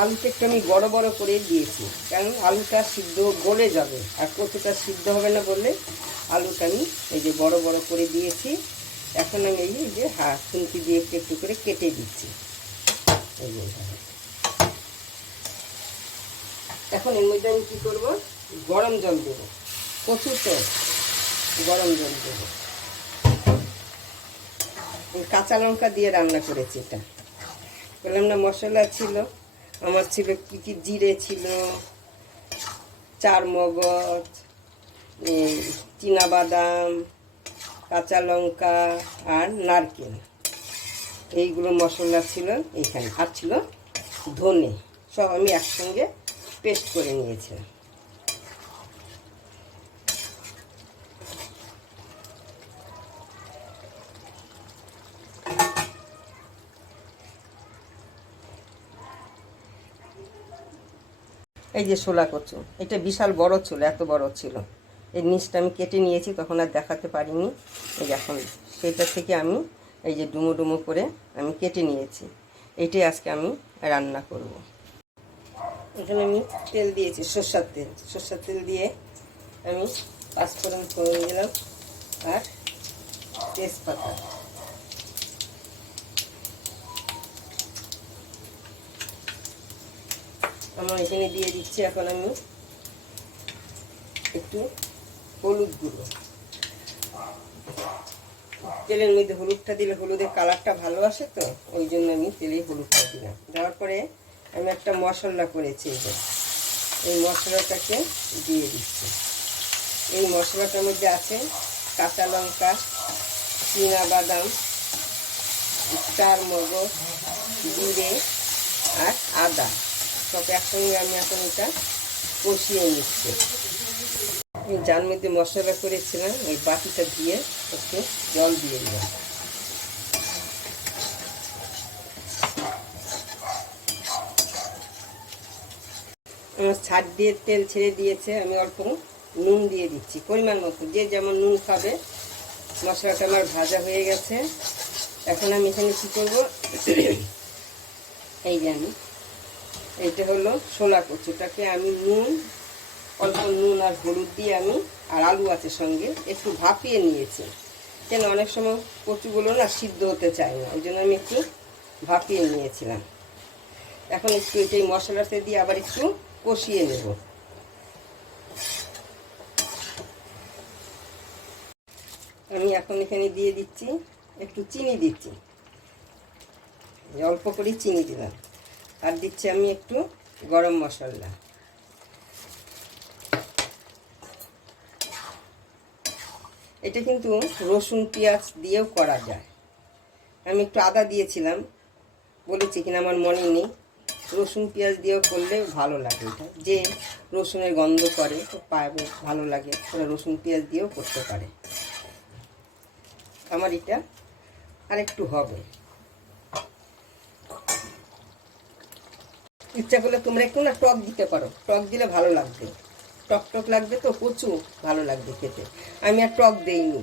আলুটা একটু আমি বড় বড় করে দিয়েছি। কারণ আলুটা সিদ্ধ গলে যাবে। আর কচুটা সিদ্ধ হবে না বললে আলুটা আমি এই যে বড় বড় করে দিয়েছি। এখন আমি এই যে হা খুন্তি দিয়ে একটু একটু করে কেটে দিচ্ছি। এখন। এর মধ্যে আমি কী করব? গরম জল দেবো। কচু তো গরম জল দেবো। কাঁচা লঙ্কা দিয়ে রান্না করেছি এটা। বললাম না, মশলা ছিল। আমার ছিল কী কী, জিরে ছিল চার মগজ বাদাম কাঁচা লঙ্কা আর নারকেল। এইগুলো মশলা ছিল এখানে। আর ছিল ধনে। সব আমি একসঙ্গে পেস্ট করে নিয়েছিলাম। এই যে শোলা কচু, এটা বিশাল বড় ছিল, এত বড় ছিল। এর নিচটা আমি কেটে নিয়েছি, তখন আর দেখাতে পারিনি। এই এখন সেটা থেকে আমি এই যে ডুমো ডুমো করে আমি কেটে নিয়েছি। এইটাই আজকে আমি রান্না করব। এখানে আমি তেল দিয়েছি, সর্ষার তেল। সর্ষার তেল দিয়ে আমি পাঁচফোড়ন করে দিলাম আর তেজপাতা। আমার এখানে দিয়ে দিচ্ছি এখন আমি একটু হলুদ গুঁড়ো। তেলের মধ্যে হলুদটা দিলে হলুদের কালারটা ভালো আসে তো, ওই জন্য আমি তেলে হলুদটা দিলাম। দেওয়ার পরে আমি একটা মশলা করেছি যে, এই মশলাটাকে দিয়ে দিচ্ছি। এই মশলাটার মধ্যে আছে কাঁচা লঙ্কা, চিনা বাদাম চার মগজ, জিরে আর আদা। সব একসঙ্গে আমি এখন এটা কষিয়ে নিচ্ছি। যার মধ্যে মশলা করেছিলাম, ওই বাটিটা দিয়ে একটু জল দিয়ে দিলাম। আমার ছাদ দিয়ে তেল ছেড়ে দিয়েছে, আমি অল্প নুন দিয়ে দিচ্ছি, পরিমাণ মতো। যে যেমন নুন খাবে, মশলাটা আমার ভাজা হয়ে গেছে। এখন আমি এখানে কী করব? এই যে আমি এইটা হলো শোলা কচুটাকে আমি নুন, অল্প নুন আর হলুদ দিয়ে আমি, আর আলু আছে সঙ্গে, একটু ভাপিয়ে নিয়েছি। কেন, অনেক সময় কচুগুলো না সিদ্ধ হতে চায় না, ওই জন্য আমি একটু ভাপিয়ে নিয়েছিলাম। এখন একটু এটাই মশলাতে দিয়ে আবার একটু কষিয়ে নেব। আমি এখন এখানে দিয়ে দিচ্ছি, একটু চিনি দিচ্ছি। অল্প করে চিনি দিলাম। আর দিচ্ছি আমি একটু গরম মশলা। এটা কিন্তু রসুন, পেঁয়াজ দিয়েও করা যায়। আমি একটু আদা দিয়েছিলাম, বলেছি কিনা আমার মনে নেই। রসুন, পেঁয়াজ দিয়েও করলে ভালো লাগে এটা। যে রসুনের গন্ধ করে পাবে ভালো লাগে, ওরা রসুন, পেঁয়াজ দিয়েও করতে পারে। আমার এটা আরেকটু হবে। ইচ্ছা করলে তোমরা একটু না টক দিতে পারো। টক দিলে ভালো লাগবে। টক টক লাগবে তো, প্রচুর ভালো লাগবে খেতে। আমি আর টক দেইনি।